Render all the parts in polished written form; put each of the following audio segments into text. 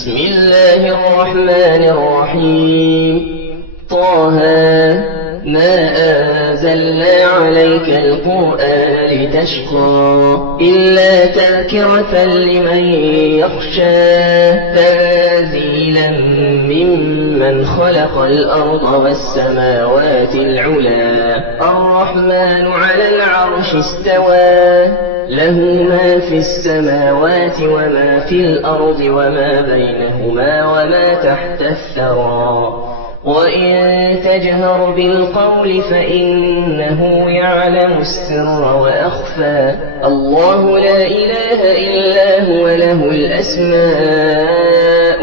بسم الله الرحمن الرحيم. طه ما أنزلنا عليك القرآن لتشقى إلا تذكرة لمن يخشى تنزيلا ممن خلق الأرض والسماوات العلا الرحمن على العرش استوى له ما في السماوات وما في الأرض وما بينهما وما تحت الثرى وإن تجهر بالقول فإنه يعلم السر وأخفى الله لا إله إلا هو له الأسماء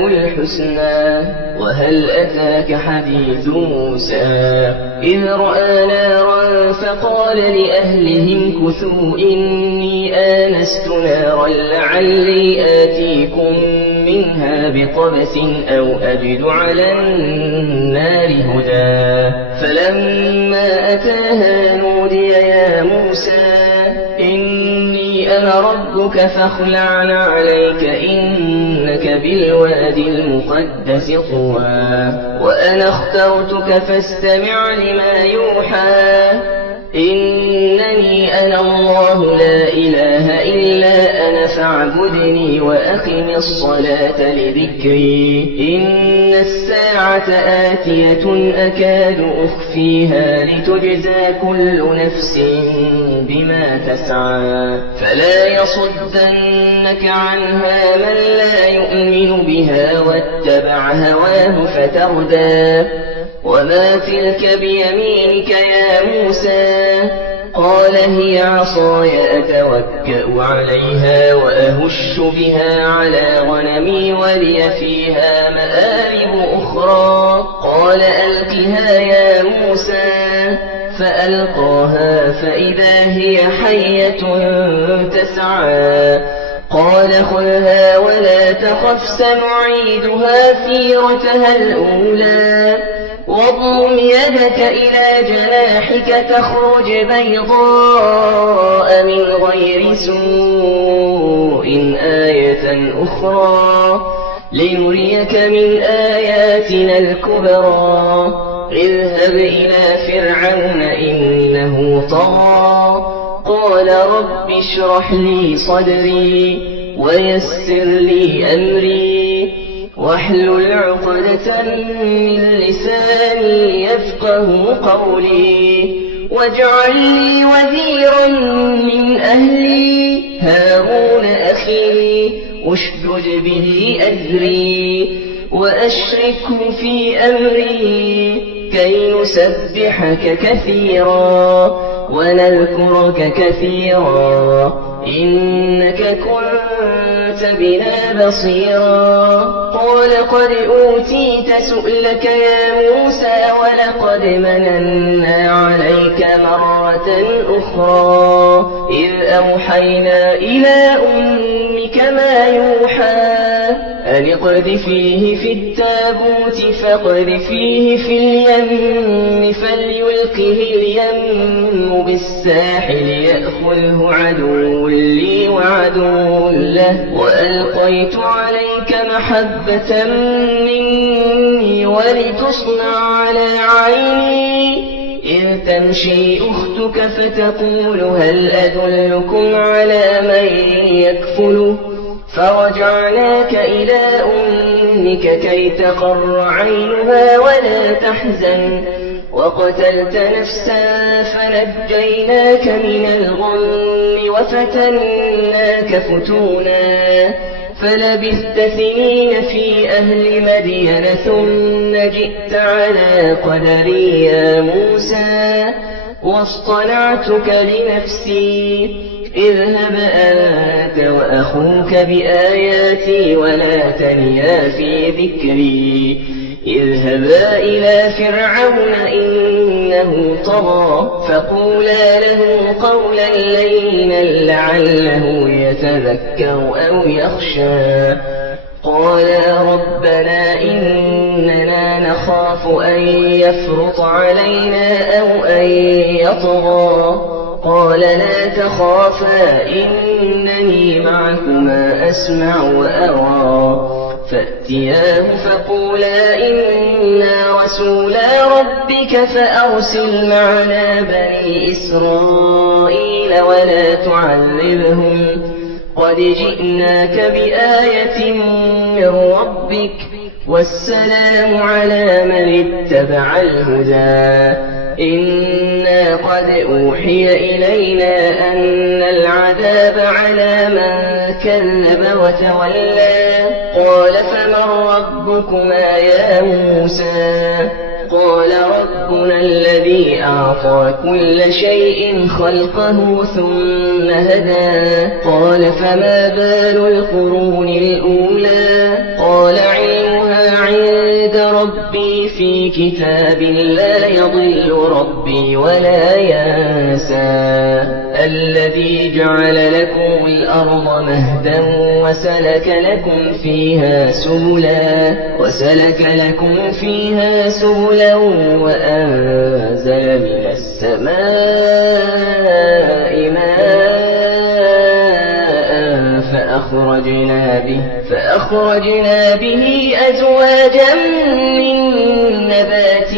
الحسنى. وهل أتاك حديث موسى إذ رأى نارا فقال لأهلهم كثوا إني آنست نارا لعلي آتيكم منها بقبس أو أجد على النار هدى فلما أتاها نودي يا موسى إني أنا ربك فاخلع عليك إنك بالوادي المقدس طوى وأنا اخترتك فاستمع لما يوحى إنني أنا الله لا إله إلا أنا فاعبدني وأقم الصلاة لذكري إن الساعة آتية أكاد أخفيها لتجزى كل نفس بما تسعى فلا يصدنك عنها من لا يؤمن بها واتبع هواه فتردى وما تلك بيمينك يا موسى قال هي عصاي أتوكأ عليها وأهش بها على غنمي ولي فيها مآرب أخرى قال ألقها يا موسى فألقاها فإذا هي حية تسعى قال خذها ولا تخف سنعيدها سيرتها الأولى واضم يدك إلى جناحك تخرج بيضاء من غير سوء آية أخرى لنريك من آياتنا الكبرى اذهب إلى فرعون إنه طغى قال رب اشرح لي صدري ويسر لي أمري واحلل عقدة من لساني يفقه قولي واجعل لي وزيرا من أهلي هارون أخي اشدد به أزري وأشركه في أمري كي نسبحك كثيرا ونذكرك كثيرا إنك كنت بنا بصيرا قال قد أوتيت سؤلك يا موسى ولقد مننا عليك مرة أخرى إذ أوحينا إلى أمك ما يوحى أن اقذفيه في التابوت فاقذفيه في اليم فليلقه اليم بالساحل يأخذه عدو لي وعدو له وألقيت عليك محبة مني ولتصنع على عيني إذ تمشي أختك فتقول هل أدلكم على من يكفله فرجعناك إلى أمك كي تقر عينها ولا تحزن وقتلت نفسا فنجيناك من الغم وفتناك فتونا فلبثت سنين في أهل مدين ثم جئت على قدري يا موسى واصطنعتك لنفسي اذهب أنت وأخوك بآياتي ولا تنيا في ذكري اذهبا إلى فرعون إنه طغى فقولا له قولا لينا لعله يتذكر أو يخشى قالا ربنا إننا نخاف أن يفرط علينا أو أن يطغى قال لا تخافا إنني معكما أسمع وأرى فأتياه فقولا إنا رسولا ربك فأرسل معنا بني إسرائيل ولا تعذبهم قد جئناك بآية من ربك والسلام على من اتبع الهدى إنا قد أوحي إلينا أن العذاب على من كذب وتولى قال فمن ربكما يا موسى قال ربنا الذي أعطى كل شيء خلقه ثم هدى قال فما بال القرون الأولى قال علمها عند ربي في كتاب لا يضل ربي ولا ينسى الذي جعل لكم الأرض مهدا وسلك لكم فيها سبلا وأنزل من السماء ماء فأخرجنا به أزواجا من نبات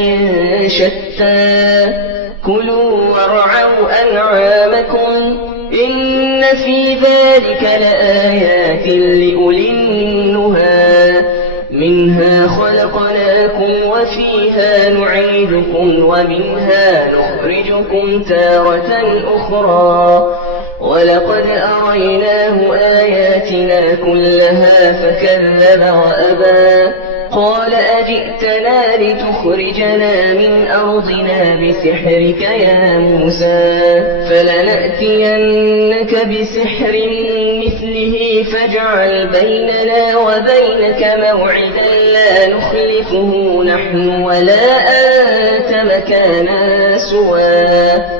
شتى كلوا وارعوا أنعامكم إن في ذلك لآيات لأولي النهى منها خلقناكم وفيها نعيدكم ومنها نخرجكم تارة أخرى ولقد أريناه آياتنا كلها فكذب وأبى قال أجئتنا لتخرجنا من أرضنا بسحرك يا موسى فلنأتينك بسحر مثله فاجعل بيننا وبينك موعدا لا نخلفه نحن ولا أنت مكانا سوى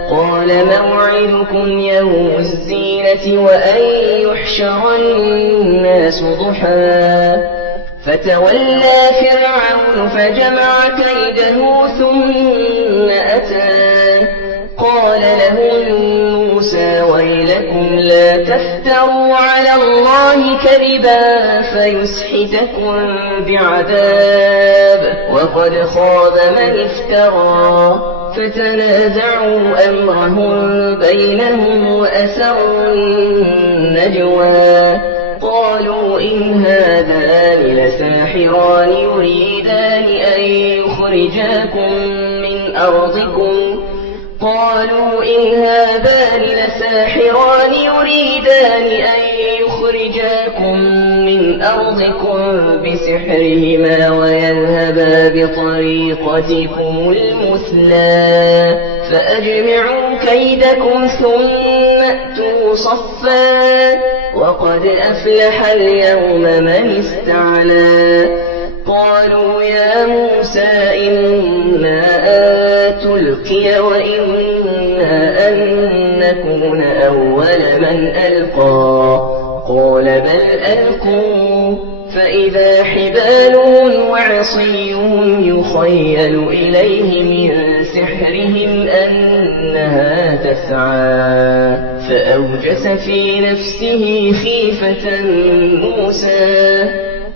قال موعدكم يوم الزينة وأن يحشر الناس ضحى فتولى فرعون فجمع كيده ثم أتى قال لهم موسى ويلكم لا تفتروا على الله كذبا فيسحتكم بعذاب وقد خاب من افترى فتنازعوا أمرهم بينهم وأسروا النجوى قالوا إن هذان لساحران يريدان أن يخرجاكم من أرضكم بسحرهما ويذهبا بطريقتكم المثلى فأجمعوا كيدكم ثم أتوا صفا وقد أفلح اليوم من استعلى قالوا يا موسى إما أن تلقي وإما أن نكون أول من ألقى قال بل ألقوا فإذا حبالهم وعصيهم يخيل إليه من سحرهم أنها تسعى فأوجس في نفسه خيفة موسى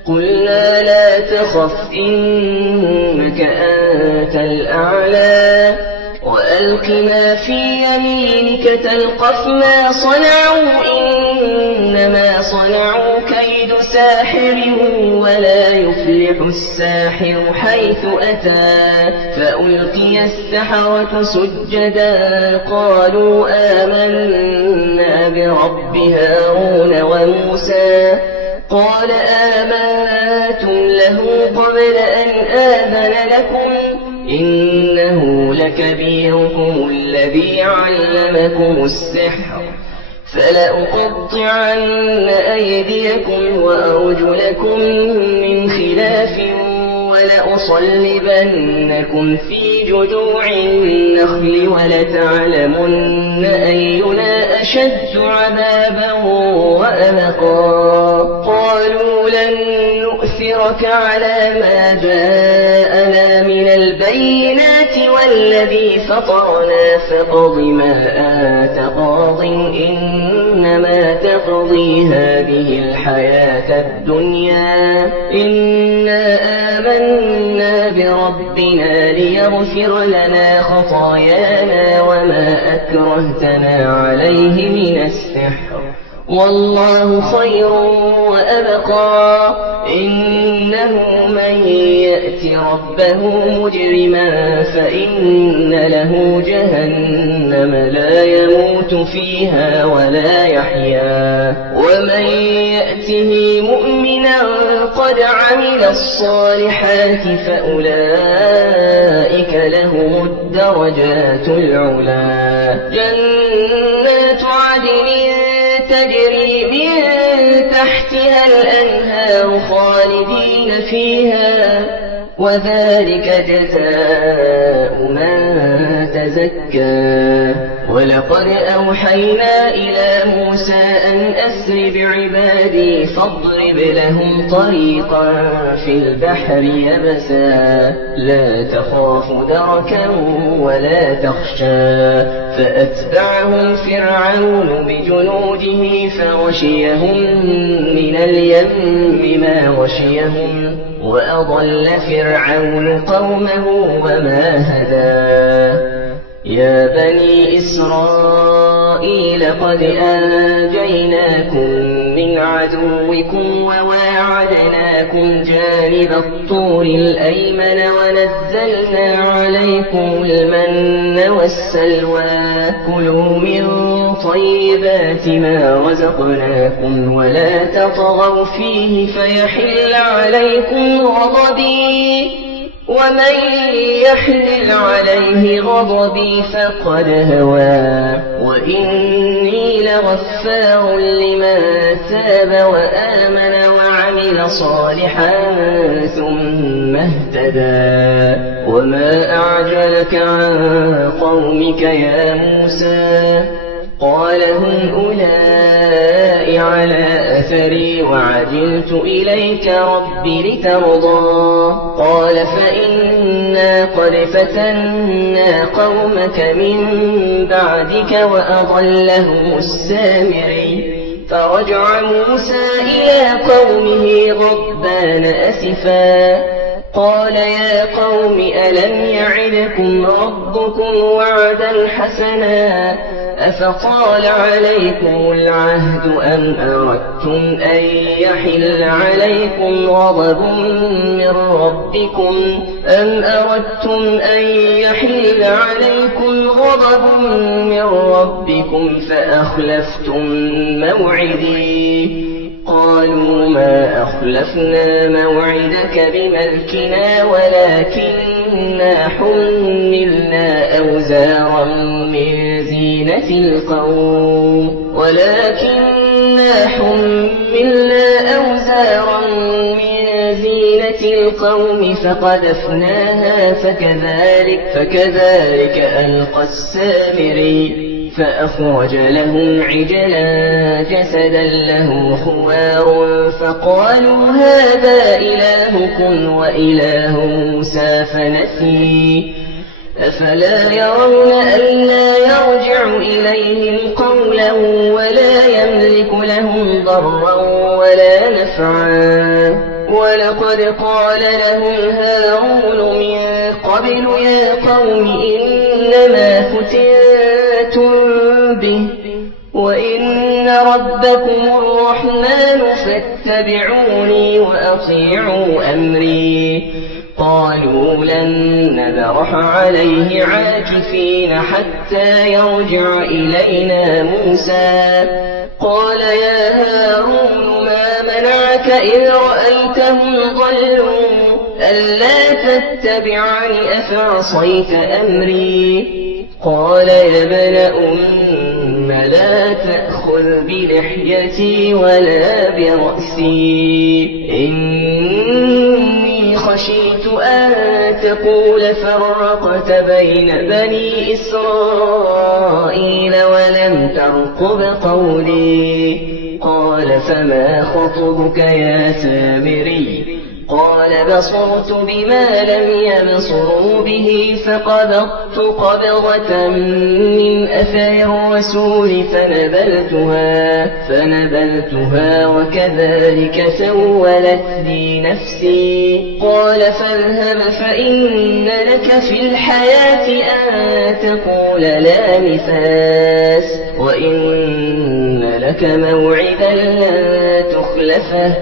قلنا لا تخف إنك أنت الأعلى وألق ما في يمينك تلقف ما صنعوا إنما صنعوا كيد ساحر ولا يفلح الساحر حيث أتى فألقي السحرة سجدا قالوا آمنا برب هارون وموسى قال آمنتم له قبل أن آذن لكم إنه لكبيركم الذي علمكم السحر فلأقطعن أيديكم وأرجلكم من خلاف ولأصلبنكم في جذوع النخل ولتعلمن أينا أشد عذابا وأبقى قالوا لن نؤثرك لنصبرك على ما جاءنا من البينات والذي فطرنا فاقض ما أنت قاض إنما تقضي هذه الحياة الدنيا إنا آمنا بربنا ليغفر لنا خطايانا وما أكرهتنا عليه من السحر والله خير وأبقى إنه من يأت ربه مجرما فإن له جهنم لا يموت فيها ولا يحيا ومن يأته مؤمنا قد عمل الصالحات فأولئك لهم الدرجات العلا جنات عدن تجري من تحتها الأنهار خالدين فيها وذلك جزاء من تزكى ولقد أوحينا إلى موسى أن أسر بعبادي فاضرب لهم طريقا في البحر يبسا لا تخاف دركا ولا تخشى فأتبعهم فرعون بجنوده فغشيهم من اليم ما غشيهم وأضل فرعون قومه وما هدى يا بني إسرائيل قد أنجيناكم من عدوكم وواعدناكم جانب الطور الأيمن ونزلنا عليكم المن والسلوى كلوا من طيبات ما رزقناكم ولا تطغوا فيه فيحل عليكم غضبي ومن يحلل عليه غضبي فقد هوى وإني لغفار لمن تاب وآمن وعمل صالحا ثم اهتدى وما أعجلك عن قومك يا موسى قال هم أولئك على أثري وعجلت إليك رب لترضى قال فإنا قد فتنا قومك من بعدك وأضلهم السامري فرجع موسى إلى قومه غضبان أسفا قال يا قوم ألم يعدكم ربكم وعدا حسنا أفطال عليكم العهد أم أردتم أن يحل عليكم غضب من ربكم فأخلفتم موعدي قالوا ما أخلفنا موعدك بملكنا ولكننا حملنا أوزارا من زينة القوم فقذفناها فكذلك ألقى السامري فأخرج لهم عجلا جسدا له خوار فقالوا هذا إلهكم وإله موسى فنسي أفلا يرون ألا يرجع إليهم قولا ولا يملك لهم ضرا ولا نفعا ولقد قال لهم هارون من قبل يا قوم إنما فتنتم به وإن ربكم الرحمن فاتبعوني وأطيعوا أمري قالوا لن نبرح عليه عاكفين حتى يرجع إلينا موسى قال يا هارون ما منعك إذ رأيتهم ضلوا ألا تتبعني أفعصيت أمري قال يا ابن أم لا تأخذ بلحيتي ولا برأسي إني خشيت أن تقول فرقت بين بني إسرائيل ولم ترقب قولي قال فما خطبك يا سامري قال بصرت بما لم يبصروا به فقبضت قبضة من أثر الرسول فنبلتها وكذلك سولت لي نفسي. قال فاذهب فإن لك في الحياة أن تقول لا مساس وإن لك موعدا لن تخلفه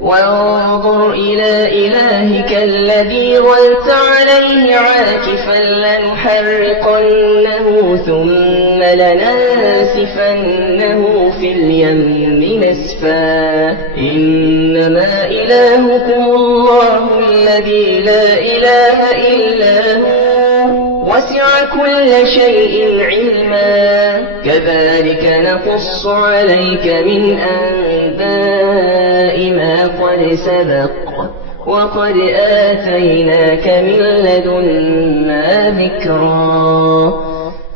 وانظر إلى إلهك الذي ظلت عليه عاكفا لنحرقنه ثم لننسفنه في اليم نسفا. إنما إلهكم الله الذي لا إله إلا هو وسع كل شيء علما. كذلك نقص عليك من أنباء ما قد سبق وقد آتيناك من لدنا ذكرا.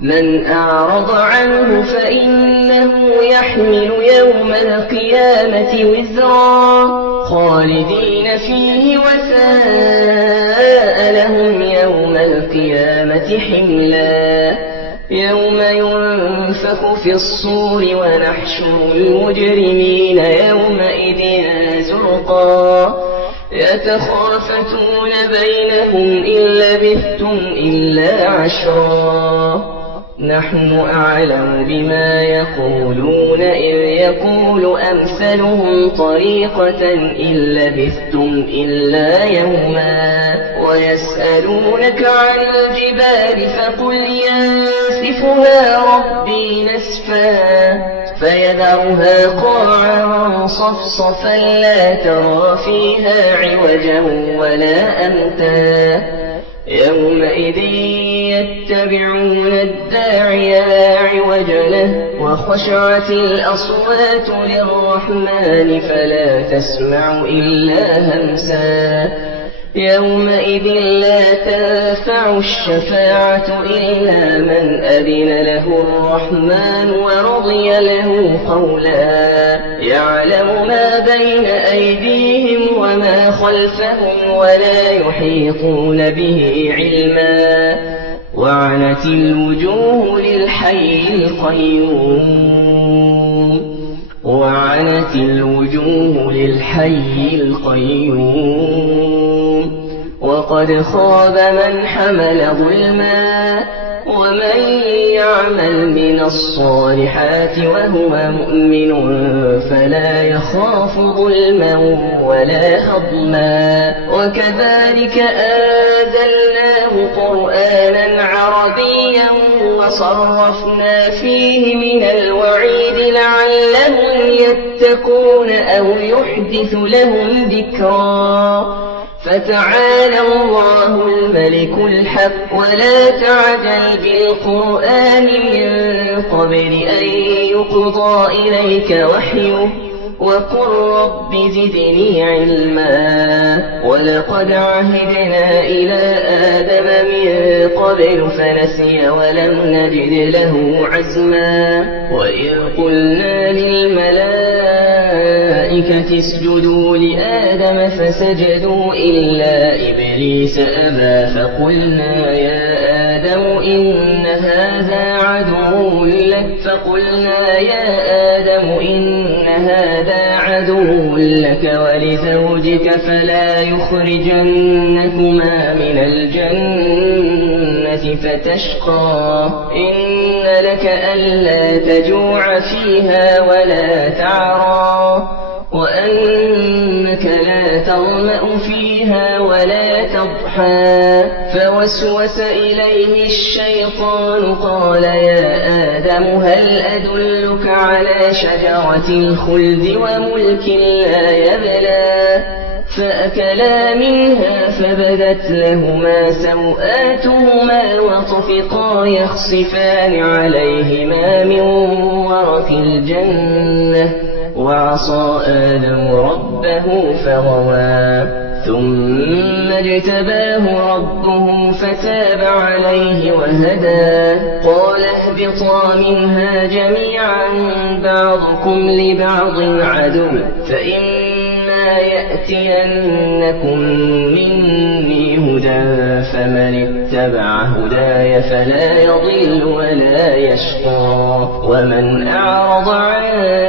من أعرض عنه فإنه يحمل يوم القيامة وزرا خالدين فيه وساء لهم يوم القيامة حملا. يوم ينفخ في الصور ونحشر المجرمين يومئذ زرقا يتخافتون بينهم إن لبثتم إلا عشرا. نحن أعلم بما يقولون إذ يقول أمثلهم طريقة إن لبثتم إلا يوما. ويسألونك عن الجبال فقل ينسفها ربي نسفا فيذرها قاعا صفصفا لا ترى فيها عوجا ولا أمتا. يومئذ يتبعون الداعي لا عوج له وخشعت الأصوات للرحمن فلا تسمع إلا همسا. يومئذ لا تنفع الشفاعة إلا من أذن له الرحمن ورضي له قولا. يعلم ما بين أيديهم وما خلفهم ولا يحيطون به علما. وعنت الوجوه للحي القيوم وقد خاب من حمل ظلما. ومن يعمل من الصالحات وهو مؤمن فلا يخاف ظلما ولا هضما. وكذلك أنزلناه قرآنا عربيا وصرفنا فيه من الوعيد لعلهم يتقون أو يحدث لهم ذكرا. فتعالى الله الملك الحق ولا تعجل بالقرآن من قبل أن يقضى إليك وحيه وقل رب زدني علما. ولقد عهدنا إلى آدم من قبل فنسي ولم نجد له عزما. وإذ قلنا للملائكة اسجدوا لآدم فسجدوا إلا إبليس أبى فقلنا يا آدم إن هذا عدو لك ولزوجك فلا يخرجنكما من الجنة فتشقى. إن لك ألا تجوع فيها ولا تعرى وأنك لا تظمأ فيها ولا تضحى. فوسوس إليه الشيطان قال يا آدم هل أدلك على شجرة الخلد وملك لا يبلى. فأكلا منها فبدت لهما سوآتهما وطفقا يخصفان عليهما من ورق الجنة وعصى آدم ربه فغوى. ثم اجتباه ربه فتاب عليه وهدى. قال اهبطا منها جميعا بعضكم لبعض عدو فإما إما يأتينكم مني هدى فمن اتبع هداي فلا يضل ولا يشقى ومن أعرض عن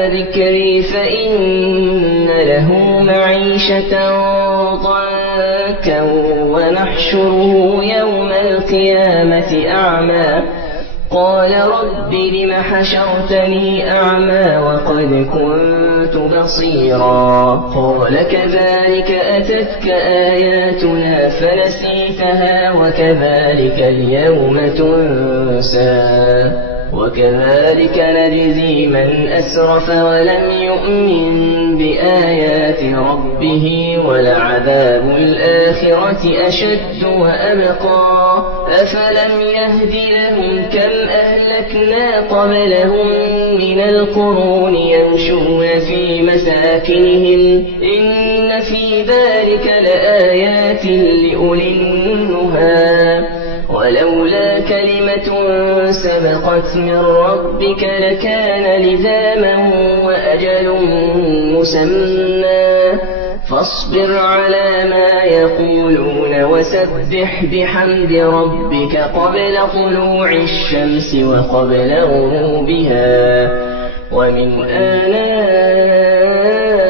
ذكري فإن له معيشة ضنكا ونحشره يوم القيامة أعمى قال رب لم حشرتني أعمى وقد كنت بصيرا قال كذلك أتتك آياتنا فنسيتها وكذلك اليوم تنسى وكذلك نجزي من أسرف ولم يؤمن بآيات ربه ولعذاب الآخرة أشد وأبقى أفلم يهد لهم كم أهلكنا قبلهم من القرون يمشون في مساكنهم إن في ذلك لآيات لأولي النهى ولولا كلمة سبقت من ربك لكان لزاما وأجل مسمى فاصبر على ما يقولون وسبح بحمد ربك قبل طلوع الشمس وقبل غروبها ومن آناء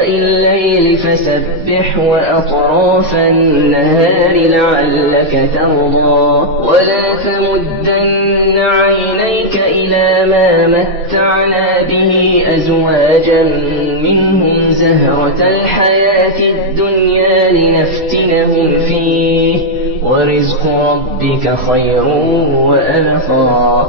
الليل فسبح وأطراف النهار لعلك ترضى ولا تمدن عينيك إلى ما متعنا به أزواجا منهم زهرة الحياة الدنيا لنفتنهم فيه ورزق ربك خير وأبقى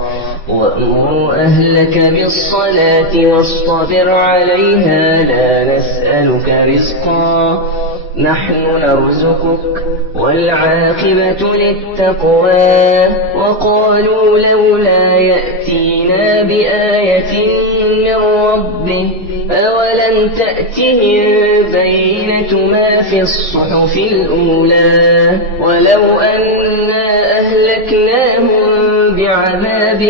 وأمر أهلك بالصلاة واصطبر عليها لا نسألك رزقا نحن نرزقك والعاقبة للتقوى وقالوا لولا يأتينا بآية من ربه أولم تأتهم بينة ما في الصحف الأولى ولو أنا أهلكناهم بعذاب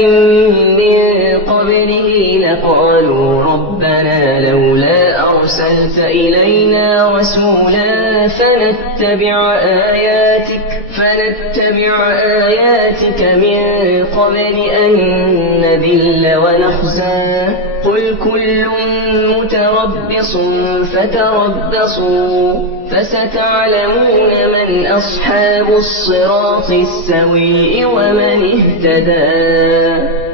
من قبله لقالوا ربنا لولا أرسلت إلينا رسولا فنتبع آياتك من قبل أن نذل ونخزى قل كل متربص فتربصوا فستعلمون من أصحاب الصراط السوي ومن اهتدى